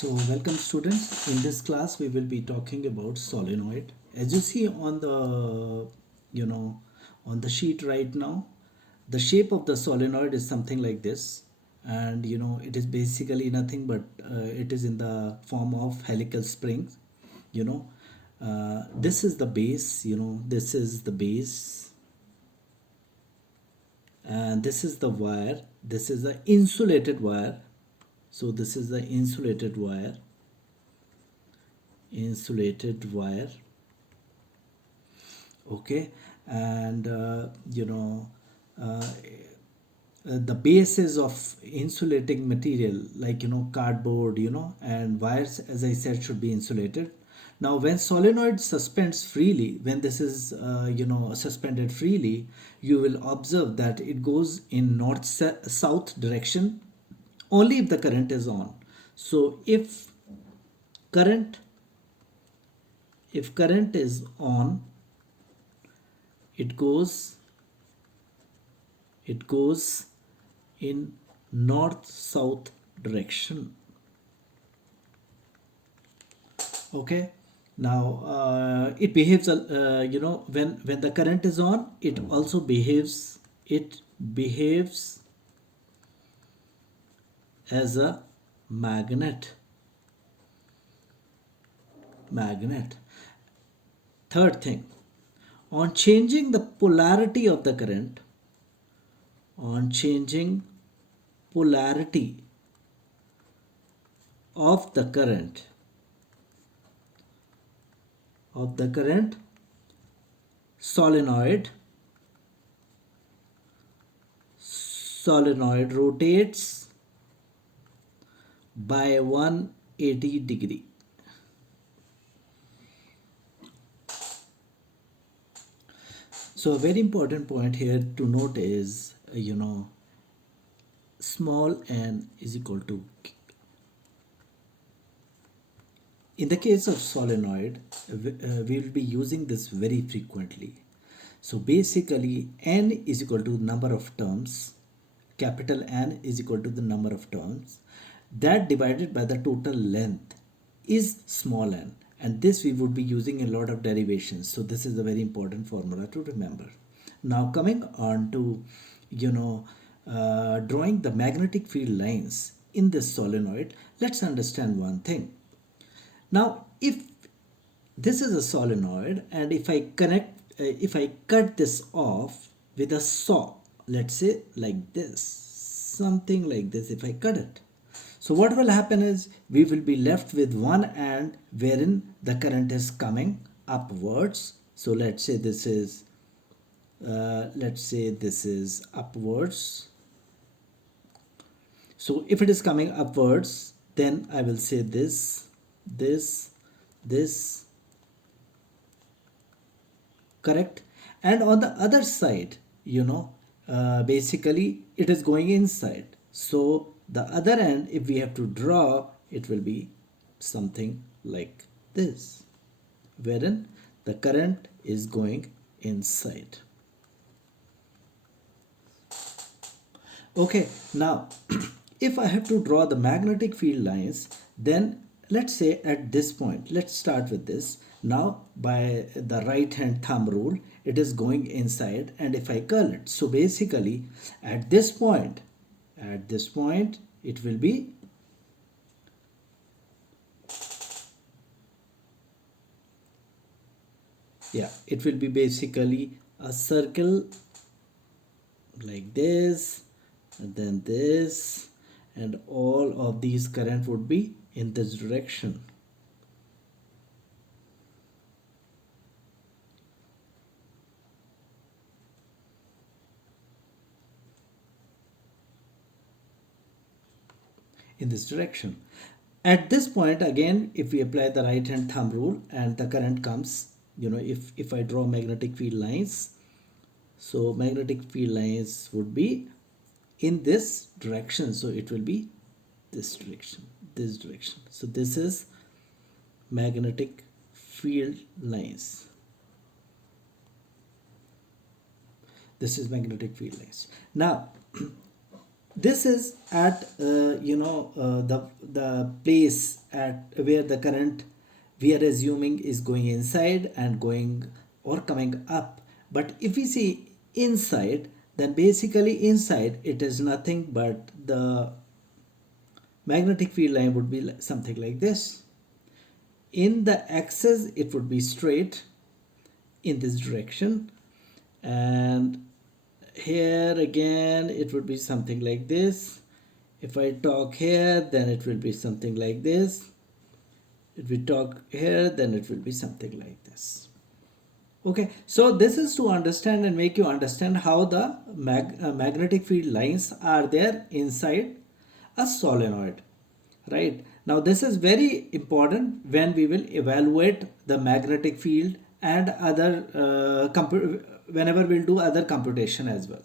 So welcome students. In this class we will be talking about solenoid. As you see on the on the sheet right now, the shape of the solenoid is something like this, and it is basically nothing but it is in the form of helical springs. You know this is the base, this is the base, and this is the wire, this is the insulated wire. So this is the insulated wire, okay. And uh, the bases of insulating material, like cardboard, and wires, as I said, should be insulated. Now when solenoid suspends freely, when this is suspended freely, you will observe that it goes in north south direction only if the current is on. So current if current is on, it goes it goes in north south direction, okay. Now it behaves, when the current is on, it behaves as a magnet. Third thing, on changing the polarity of the current, on changing polarity of the current solenoid rotates by 180 degree. So a very important point here to note is, small n is equal to K. In the case of solenoid, we will be using this very frequently. So basically, n is equal to number of turns. Capital N is equal to the number of turns that divided by the total length is small n, and this we would be using a lot of derivations. So this is a very important formula to remember. Now coming on to drawing the magnetic field lines in this solenoid, let's understand one thing. Now if this is a solenoid, and if I cut this off with a saw, let's say like this, something like this, if I cut it, so what will happen is we will be left with one end wherein the current is coming upwards. So let's say this is upwards. So if it is coming upwards, then I will say this, correct. And on the other side, basically it is going inside. So the other end, if we have to draw, it will be something like this, wherein the current is going inside. Okay, now if I have to draw the magnetic field lines, then let's say at this point, let's start with this. Now by the right hand thumb rule, it is going inside, and if I curl it, so basically at this point it will be basically a circle like this, and then this, and all of these current would be in this direction. In this direction. At this point, again, if we apply the right hand thumb rule and the current comes, if I draw magnetic field lines, so magnetic field lines would be in this direction. So it will be this direction. So this is magnetic field lines. This is magnetic field lines. Now This is at the place at where the current we are assuming is going inside and going or coming up. But if we see inside, then basically inside it is nothing but the magnetic field line would be something like this. In the axis it would be straight in this direction, and here again it would be something like this. If I talk here, then it will be something like this. If we talk here, then it will be something like this. Okay, so this is to understand and make you understand how the magnetic field lines are there inside a solenoid. Right now, this is very important when we will evaluate the magnetic field and other whenever we'll do other computation as well.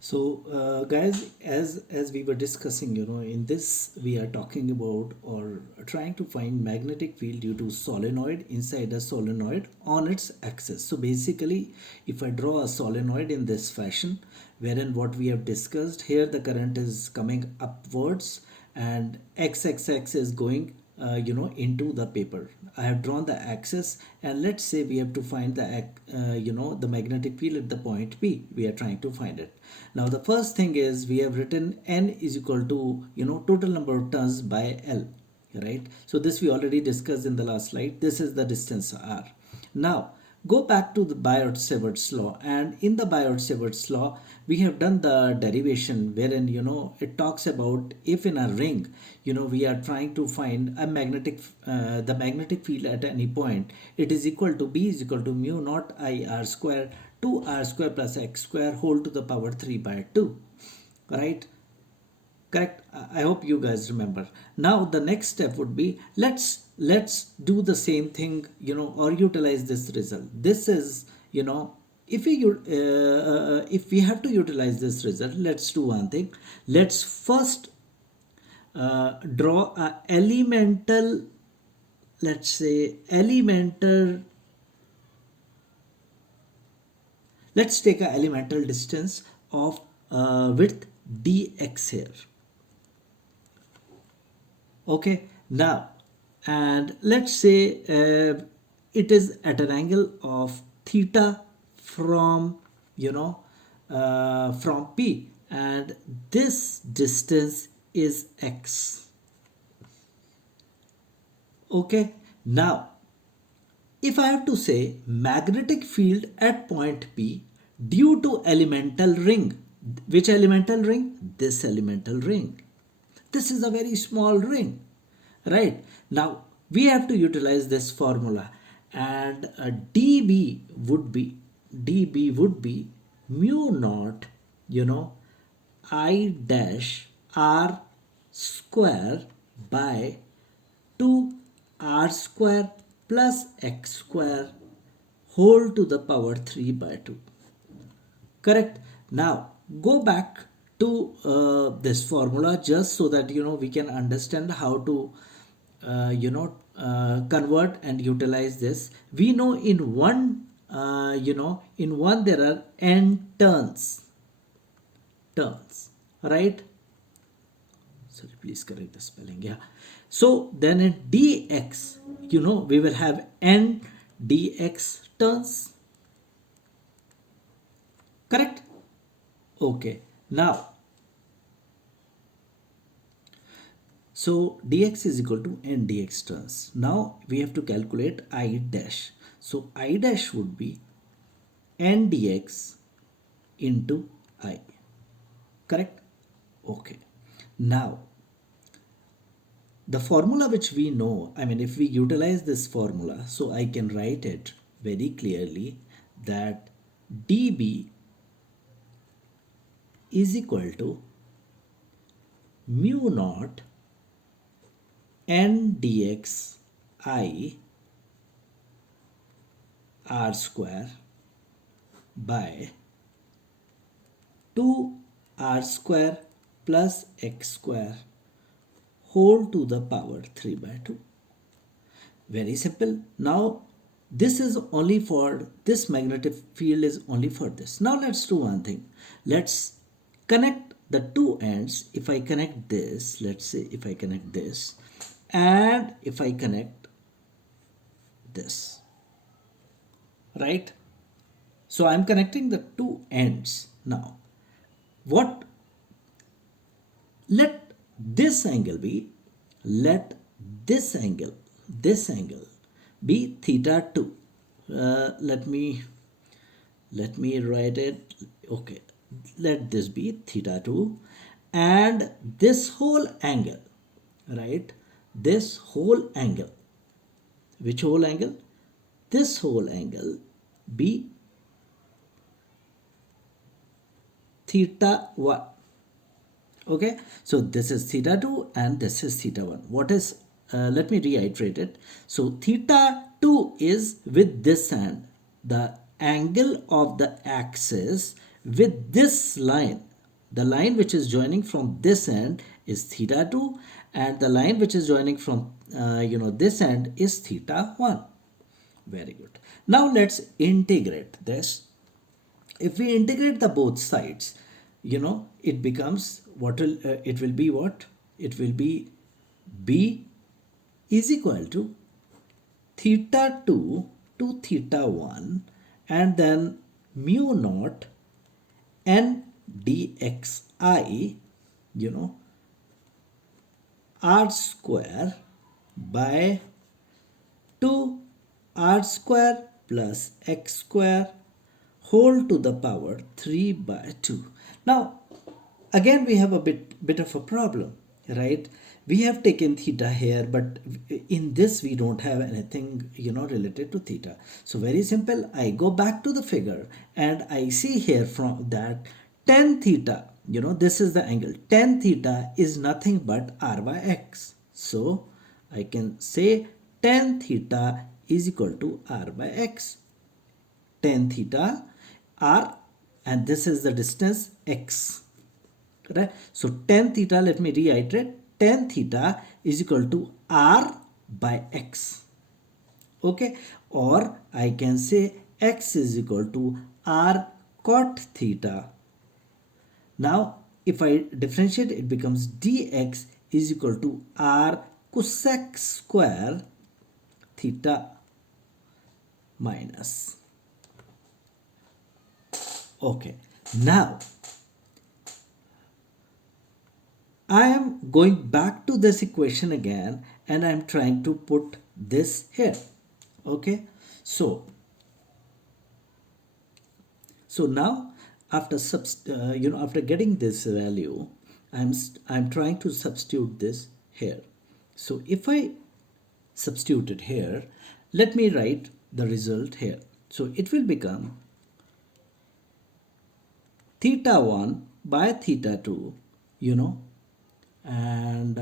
So, guys, as we were discussing, in this we are talking about or trying to find magnetic field due to solenoid inside a solenoid on its axis. So basically, if I draw a solenoid in this fashion, wherein what we have discussed here, the current is coming upwards and x-axis is going into the paper. I have drawn the axis, and let's say we have to find the magnetic field at the point P. We are trying to find it. Now the first thing is we have written N is equal to total number of turns by L, right? So this we already discussed in the last slide. This is the distance R. Now go back to the Biot-Savart's law, and in the Biot-Savart's law we have done the derivation wherein it talks about if in a ring we are trying to find a the magnetic field at any point, it is equal to B is equal to mu naught I r square 2 r square plus x square whole to the power 3 by 2, right? Correct. I hope you guys remember. Now the next step would be let's do the same thing, or utilize this result. This is, if we have to utilize this result, let's do one thing. Let's first draw a elemental, let's say elemental. Let's take a elemental distance of width dx here. Okay, now, and let's say it is at an angle of theta from from P, and this distance is x. Okay, now if I have to say magnetic field at point P due to elemental ring, which elemental ring? This elemental ring. This is a very small ring, right? Now we have to utilize this formula, and dB would be mu naught, I dash r square by 2 r square plus x square whole to the power 3 by 2. Correct. Now go back to this formula just so that we can understand how to convert and utilize this. We know in one there are n turns, right? Sorry, please correct the spelling. Yeah. So then in dx, we will have n dx turns. Correct? Okay. Now, so dx is equal to n dx turns. Now we have to calculate I dash. So I dash would be n dx into I. Correct? Okay. Now, the formula which we know, I mean, if we utilize this formula, so I can write it very clearly that dB is equal to mu naught n dx I r square by 2 r square plus x square whole to the power 3 by 2. Very simple. Now this is only for this magnetic field is only for this. Now let's do one thing. Let's connect the two ends. If I connect this, let's say if I connect this, and if I connect this, right? So I'm connecting the two ends. Now, what, let this angle be, let this angle be theta 2. Let me write it. Okay, let this be theta 2, and this whole angle, right, this whole angle, which whole angle, this whole angle be theta 1. Okay, so this is theta 2 and this is theta 1. What is, let me reiterate it. So theta 2 is with this hand, the angle of the axis with this line. The line which is joining from this end is theta 2, and the line which is joining from this end is theta 1. Very good. Now let's integrate this. If we integrate the both sides, it becomes, what will it will be, what it will be, b is equal to theta 2 to theta 1, and then mu naught n dxi, r square by 2 r square plus x square whole to the power 3 by 2. Now, again we have a bit of a problem, right? We have taken theta here, but in this we don't have anything, related to theta. So very simple, I go back to the figure and I see here from that tan theta, this is the angle. Tan theta is nothing but r by x. So I can say tan theta is equal to r by x. Tan theta r, and this is the distance x, right? So tan theta, let me reiterate, tan theta is equal to r by x. Okay, or I can say x is equal to r cot theta. Now if I differentiate, it becomes dx is equal to r cosec square theta minus. Okay, now I am going back to this equation again, and I am trying to put this here. Okay, so now after after getting this value, I'm trying to substitute this here. So if I substitute it here, let me write the result here. So it will become theta 1 by theta 2, and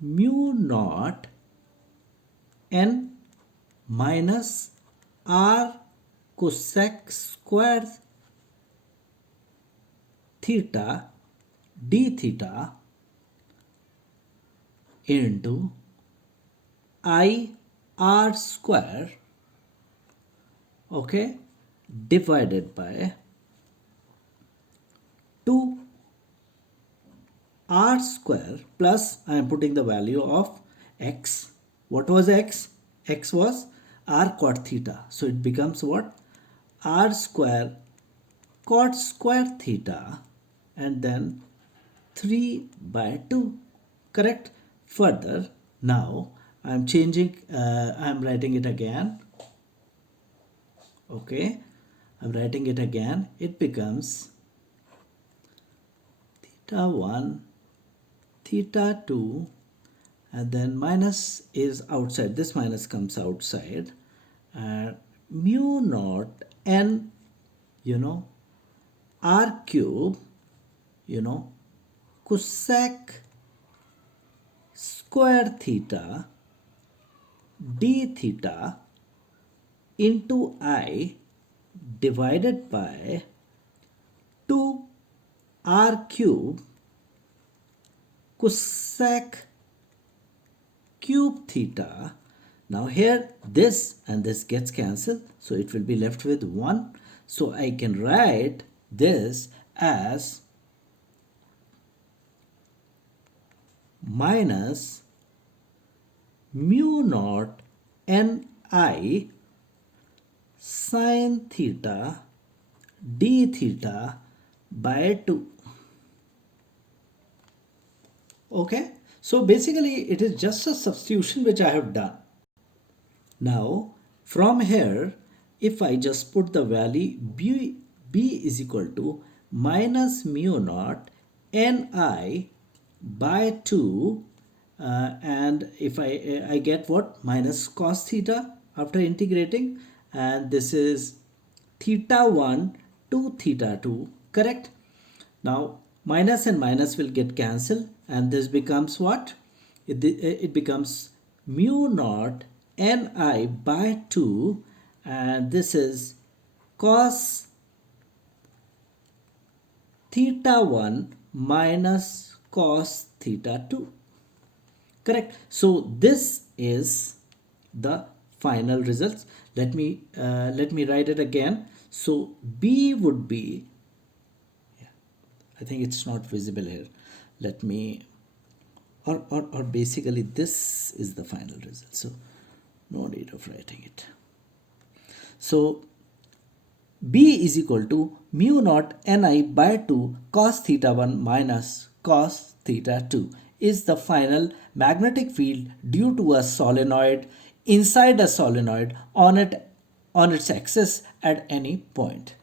mu naught n minus r cosec square theta d theta into I r square, okay, divided by 2 r square plus, I am putting the value of x. What was x? X was r cot theta. So it becomes what? R square cot square theta, and then 3 by 2. Correct? Further, now I am changing, I am writing it again. Okay, I am writing it again. It becomes theta 1, theta 2, and then minus is outside. This minus comes outside. And mu naught n, r cube, cosec square theta d theta into I divided by 2 r cube cosec cube theta. Now here this and this gets cancelled, so it will be left with 1. So I can write this as minus mu naught Ni sine theta d theta by 2. Okay, so basically it is just a substitution which I have done. Now from here, if I just put the value b is equal to minus mu naught Ni by 2, and if I get what, minus cos theta after integrating, and this is theta 1 to theta 2, correct? Now minus and minus will get cancelled, and this becomes what? It becomes mu naught Ni by 2, and this is cos theta 1 minus cos theta 2. Correct. So this is the final results. Let me write it again. So B would be, I think it's not visible here. Let me, or basically this is the final result. So no need of writing it. So B is equal to mu naught Ni by 2 cos theta 1 minus cos theta 2 is the final magnetic field due to a solenoid inside a solenoid on its axis at any point.